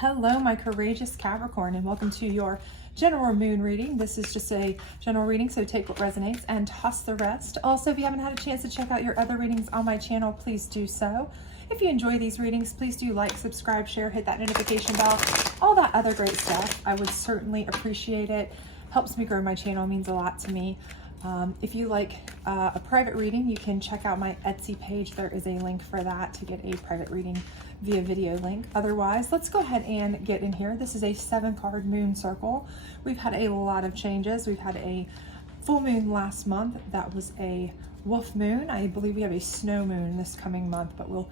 Hello, my courageous Capricorn, and welcome to your general moon reading. This is just a general reading, so take what resonates and toss the rest. Also, if you haven't had a chance to check out your other readings on my channel, please do so. If you enjoy these readings, please do like, subscribe, share, hit that notification bell, all that other great stuff. I would certainly appreciate it. Helps me grow my channel, means a lot to me. If you like a private reading, you can check out my Etsy page. There is a link for that to get a private reading via video link. Otherwise, let's go ahead and get in here. This is a 7-card moon circle. We've had a lot of changes. We've had a full moon last month. That was a wolf moon. I believe we have a snow moon this coming month, but we'll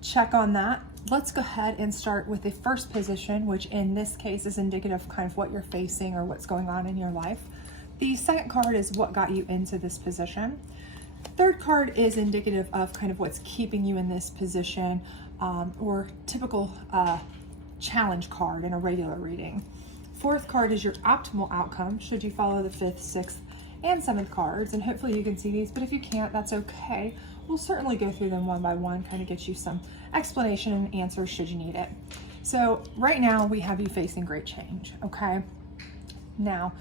check on that. Let's go ahead and start with the first position, which in this case is indicative of kind of what you're facing or what's going on in your life. The second card is what got you into this position. Third card is indicative of kind of what's keeping you in this position, or typical challenge card in a regular reading. Fourth card is your optimal outcome should you follow the 5th, 6th, and 7th cards, and hopefully you can see these, but if you can't, that's okay. We'll certainly go through them one by one, kind of get you some explanation and answers should you need it. So right now we have you facing great change, okay? Now,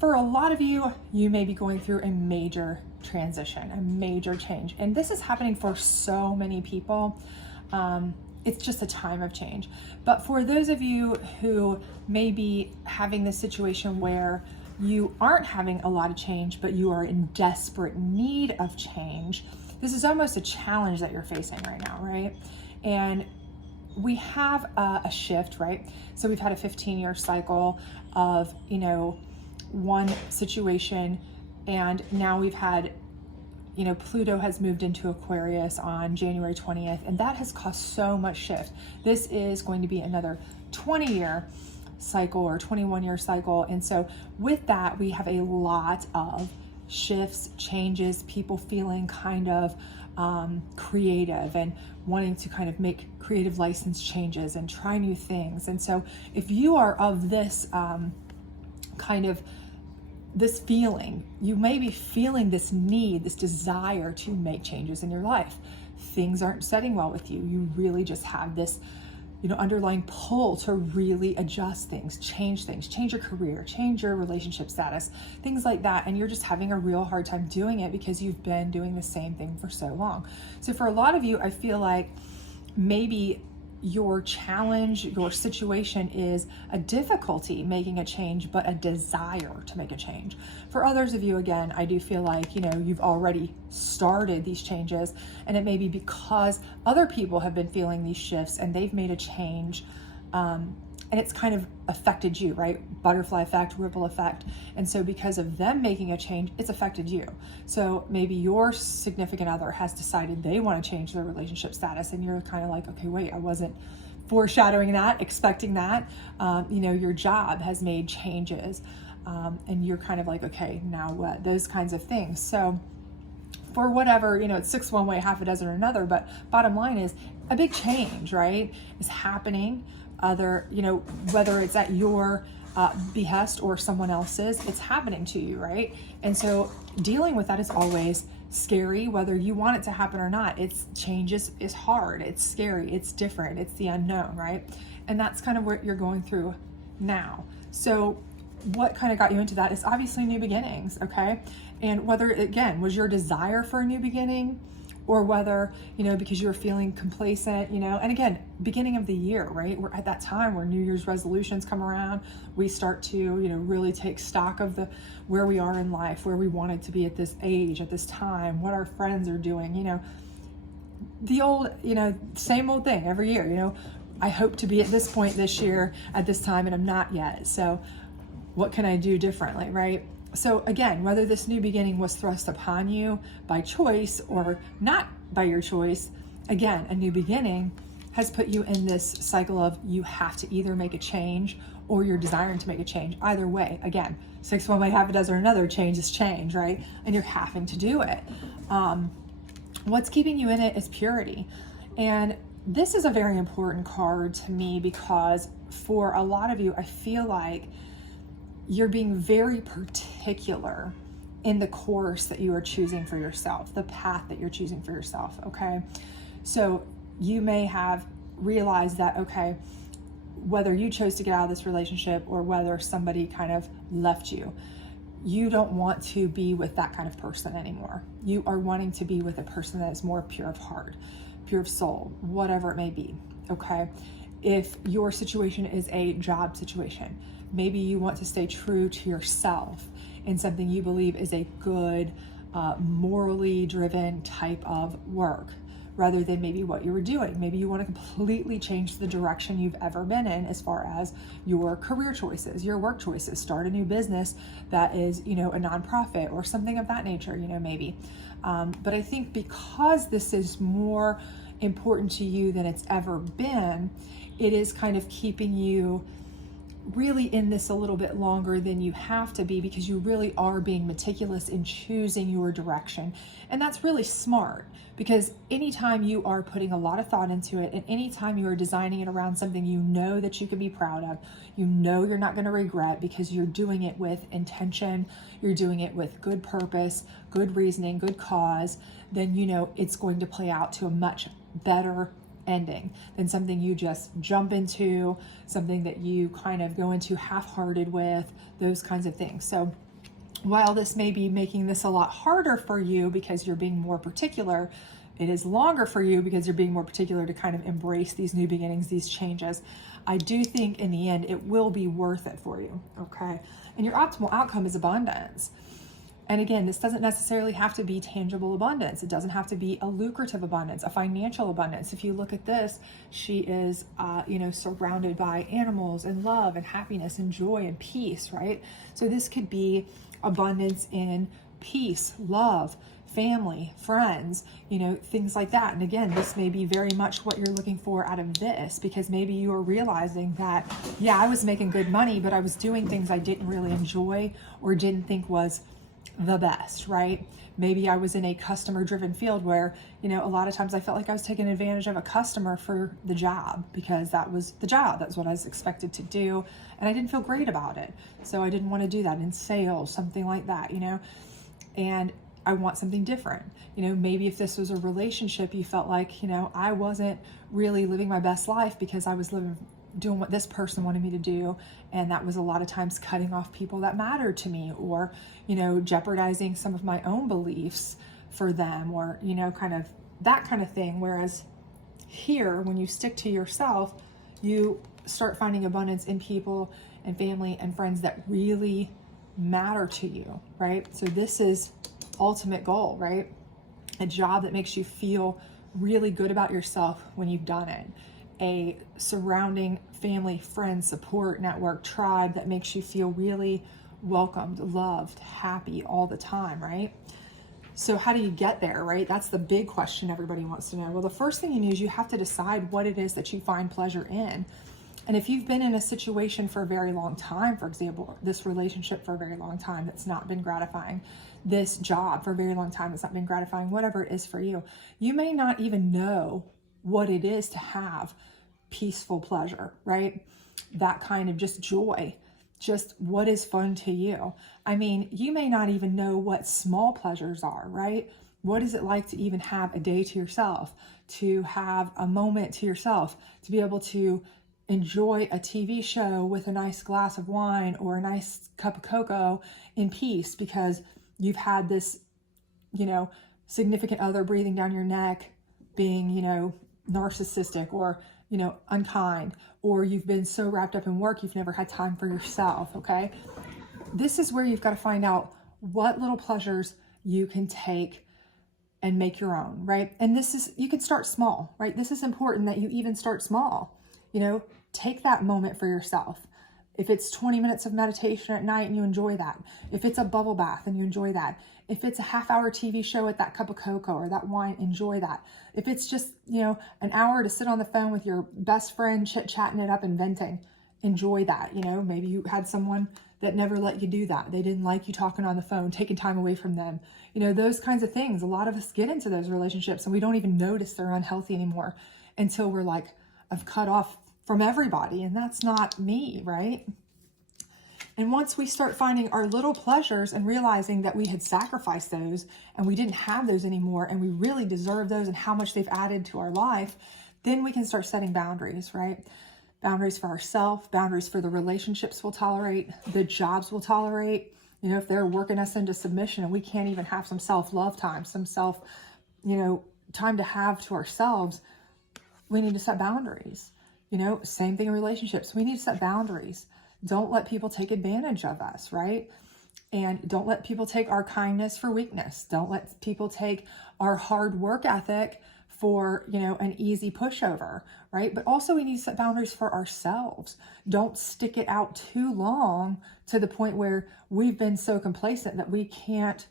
for a lot of you, you may be going through a major transition, a major change. And this is happening for so many people. It's just a time of change. But for those of you who may be having this situation where you aren't having a lot of change, but you are in desperate need of change, this is almost a challenge that you're facing right now, right? And we have a shift, right? So we've had a 15-year cycle of, one situation, and now we've had, Pluto has moved into Aquarius on January 20th, and that has caused so much shift. This is going to be another 20-year cycle or 21-year cycle, and so with that, we have a lot of shifts, changes, people feeling kind of creative and wanting to kind of make creative license changes and try new things. And so if you are of this this feeling, you may be feeling this need, this desire to make changes in your life. Things aren't setting well with you. You really just have this, underlying pull to really adjust things, change your career, change your relationship status, things like that. And you're just having a real hard time doing it because you've been doing the same thing for so long. So for a lot of you, I feel like maybe your challenge, your situation is a difficulty making a change, but a desire to make a change. For others of you, again, I do feel like, you've already started these changes, and it may be because other people have been feeling these shifts and they've made a change, and it's kind of affected you, right? Butterfly effect, ripple effect. And so because of them making a change, it's affected you. So maybe your significant other has decided they want to change their relationship status, and you're kind of like, okay, wait, I wasn't foreshadowing that, expecting that. Your job has made changes, and you're kind of like, okay, now what? Those kinds of things. So for whatever, it's 6 one way, half a dozen another, but bottom line is a big change, right, is happening. Whether it's at your behest or someone else's, it's happening to you, right? And so dealing with that is always scary, whether you want it to happen or not. It's changes is hard, it's scary, it's different, it's the unknown, right? And that's kind of what you're going through now. So what kind of got you into that is obviously new beginnings, okay? And whether, again, was your desire for a new beginning, or whether, because you're feeling complacent, and again, beginning of the year, right? We're at that time where New Year's resolutions come around. We start to, really take stock of where we are in life, where we wanted to be at this age, at this time, what our friends are doing, the old, same old thing every year, I hope to be at this point this year at this time, and I'm not yet. So what can I do differently, right? So again, whether this new beginning was thrust upon you by choice or not by your choice, again, a new beginning has put you in this cycle of you have to either make a change or you're desiring to make a change. Either way, again, 6 one way, half a dozen another, change is change, right? And you're having to do it. What's keeping you in it is purity. And this is a very important card to me because for a lot of you, I feel like you're being very particular in the course that you are choosing for yourself, the path that you're choosing for yourself, okay? So you may have realized that, okay, whether you chose to get out of this relationship or whether somebody kind of left you. You don't want to be with that kind of person anymore. You are wanting to be with a person that is more pure of heart, pure of soul, whatever it may be, okay? If your situation is a job situation, maybe you want to stay true to yourself in something you believe is a good, morally driven type of work, rather than maybe what you were doing. Maybe you want to completely change the direction you've ever been in as far as your career choices, your work choices, start a new business that is, a nonprofit or something of that nature, maybe. But I think because this is more important to you than it's ever been, it is kind of keeping you really in this a little bit longer than you have to be, because you really are being meticulous in choosing your direction. And that's really smart, because anytime you are putting a lot of thought into it, and anytime you are designing it around something you know that you can be proud of, you're not going to regret, because you're doing it with intention, you're doing it with good purpose, good reasoning, good cause, then it's going to play out to a much better ending than something you just jump into, something that you kind of go into half-hearted with, those kinds of things. So while this may be making this a lot harder for you because you're being more particular, it is longer for you because you're being more particular to kind of embrace these new beginnings, these changes. I do think in the end it will be worth it for you, okay? And your optimal outcome is abundance. And again, this doesn't necessarily have to be tangible abundance. It doesn't have to be a lucrative abundance, a financial abundance. If you look at this, she is, surrounded by animals and love and happiness and joy and peace, right? So this could be abundance in peace, love, family, friends, things like that. And again, this may be very much what you're looking for out of this, because maybe you are realizing that, yeah, I was making good money, but I was doing things I didn't really enjoy or didn't think was the best, right? Maybe I was in a customer driven field where, a lot of times I felt like I was taking advantage of a customer for the job, because that was the job. That's what I was expected to do. And I didn't feel great about it. So I didn't want to do that in sales, something like that, and I want something different. Maybe if this was a relationship, you felt like, I wasn't really living my best life because I was doing what this person wanted me to do, and that was a lot of times cutting off people that mattered to me, or jeopardizing some of my own beliefs for them, or kind of that kind of thing. Whereas here, when you stick to yourself, you start finding abundance in people and family and friends that really matter to you, right? So this is ultimate goal, right? A job that makes you feel really good about yourself when you've done it. A surrounding family, friend, support network, tribe that makes you feel really welcomed, loved, happy all the time, right? So how do you get there, right? That's the big question everybody wants to know. Well, the first thing you need is you have to decide what it is that you find pleasure in. And if you've been in a situation for a very long time, for example, this relationship for a very long time that's not been gratifying, this job for a very long time that's not been gratifying, whatever it is for you, you may not even know what it is to have peaceful pleasure, right? That kind of just joy, just what is fun to you. I mean, you may not even know what small pleasures are, right? What is it like to even have a day to yourself, to have a moment to yourself, to be able to enjoy a TV show with a nice glass of wine or a nice cup of cocoa in peace, because you've had this, significant other breathing down your neck, being, narcissistic or, unkind, or you've been so wrapped up in work, you've never had time for yourself. Okay. This is where you've got to find out what little pleasures you can take and make your own, right? And you can start small, right? This is important that you even start small. Take that moment for yourself. If it's 20 minutes of meditation at night and you enjoy that, if it's a bubble bath and you enjoy that, if it's a half-hour TV show with that cup of cocoa or that wine, enjoy that. If it's just, an hour to sit on the phone with your best friend, chit-chatting it up and venting, enjoy that. Maybe you had someone that never let you do that. They didn't like you talking on the phone, taking time away from them. Those kinds of things. A lot of us get into those relationships and we don't even notice they're unhealthy anymore until we're like, I've cut off from everybody, and that's not me, right? And once we start finding our little pleasures and realizing that we had sacrificed those and we didn't have those anymore and we really deserve those and how much they've added to our life, then we can start setting boundaries, right? boundaries for ourselves, boundaries for the relationships we'll tolerate, the jobs we'll tolerate. You know, if they're working us into submission and we can't even have some self-love time, some self, you know, time to have to ourselves, we need to set boundaries. You know, same thing in relationships. We need to set boundaries. Don't let people take advantage of us, right? And don't let people take our kindness for weakness. Don't let people take our hard work ethic for, you know, an easy pushover, right? But also we need to set boundaries for ourselves. Don't stick it out too long to the point where we've been so complacent that we can't,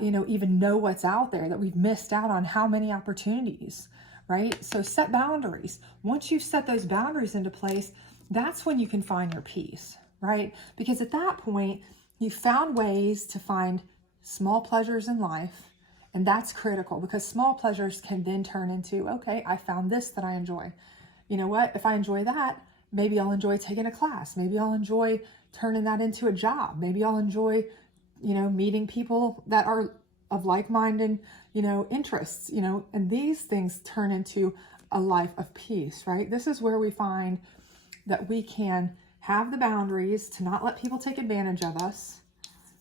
you know, even know what's out there, that we've missed out on how many opportunities, right? So set boundaries. Once you've set those boundaries into place, that's when you can find your peace, right? Because at that point, you found ways to find small pleasures in life. And that's critical, because small pleasures can then turn into, okay, I found this that I enjoy. You know what? If I enjoy that, maybe I'll enjoy taking a class. Maybe I'll enjoy turning that into a job. Maybe I'll enjoy, you know, meeting people that are of like-minded, you know, interests, you know, and these things turn into a life of peace, right? This is where we find that we can have the boundaries to not let people take advantage of us.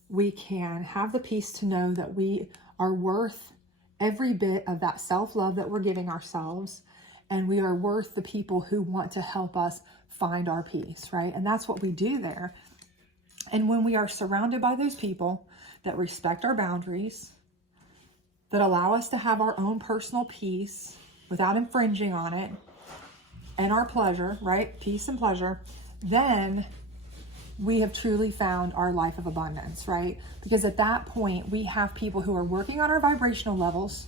We can have the peace to know that we are worth every bit of that self-love that we're giving ourselves, and we are worth the people who want to help us find our peace, right? And that's what we do there. And when we are surrounded by those people that respect our boundaries, that allow us to have our own personal peace without infringing on it, and our pleasure, right? Peace and pleasure, then we have truly found our life of abundance, right? Because at that point, we have people who are working on our vibrational levels.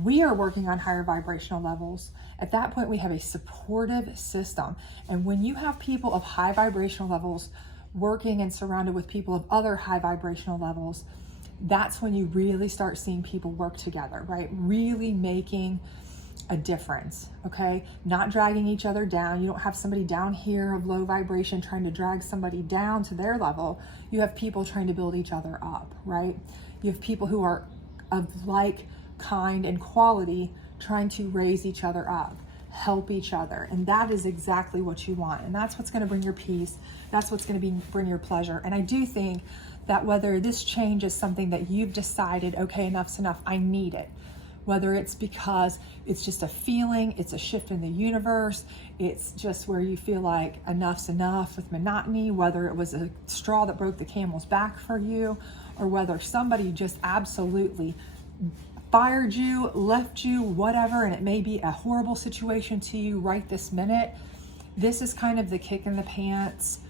We are working on higher vibrational levels. At that point, we have a supportive system. And when you have people of high vibrational levels working and surrounded with people of other high vibrational levels, that's when you really start seeing people work together, right? Really making a difference, okay? Not dragging each other down. You don't have somebody down here of low vibration trying to drag somebody down to their level. You have people trying to build each other up, right? You have people who are of like kind and quality trying to raise each other up, help each other. And that is exactly what you want. And that's what's going to bring your peace. That's what's going to bring your pleasure. And I do think that whether this change is something that you've decided, okay, enough's enough, I need it. Whether it's because it's just a feeling, it's a shift in the universe, it's just where you feel like enough's enough with monotony, whether it was a straw that broke the camel's back for you, or whether somebody just absolutely fired you, left you, whatever, and it may be a horrible situation to you right this minute. This is kind of the kick in the pants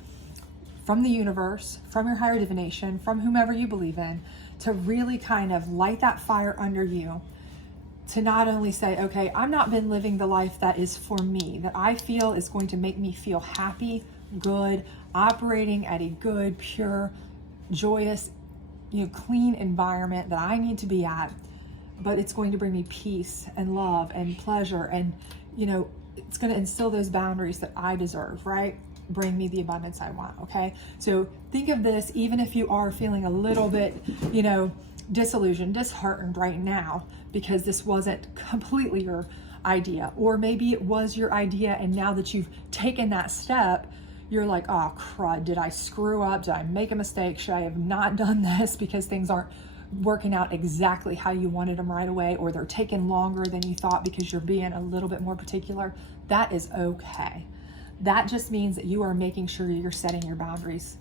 from the universe, from your higher divination, from whomever you believe in, to really kind of light that fire under you, to not only say, okay, I've not been living the life that is for me, that I feel is going to make me feel happy, good, operating at a good, pure, joyous, you know, clean environment that I need to be at, but it's going to bring me peace and love and pleasure, and, you know, it's going to instill those boundaries that I deserve, right? Bring me the abundance I want, okay? So think of this, even if you are feeling a little bit, you know, disillusioned, disheartened right now, because this wasn't completely your idea, or maybe it was your idea, and now that you've taken that step, you're like, oh crud, did I screw up? Did I make a mistake? Should I have not done this because things aren't working out exactly how you wanted them right away, or they're taking longer than you thought because you're being a little bit more particular? That is okay. That just means that you are making sure you're setting your boundaries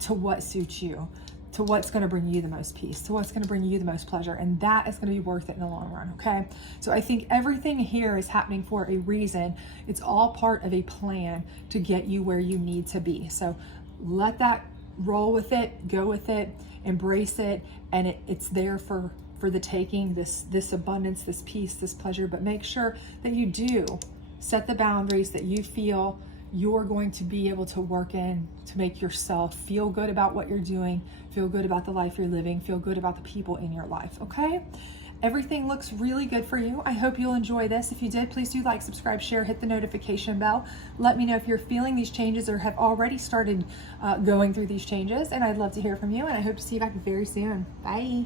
to what suits you, to what's going to bring you the most peace, to what's going to bring you the most pleasure, and that is going to be worth it in the long run, okay? So I think everything here is happening for a reason. It's all part of a plan to get you where you need to be. So let that roll with it, go with it, embrace it, and it's there for the taking, this abundance, this peace, this pleasure. But make sure that you do set the boundaries that you feel you're going to be able to work in to make yourself feel good about what you're doing, feel good about the life you're living, feel good about the people in your life, okay? Everything looks really good for you. I hope you'll enjoy this. If you did, please do like, subscribe, share, hit the notification bell. Let me know if you're feeling these changes or have already started going through these changes, and I'd love to hear from you, and I hope to see you back very soon. Bye.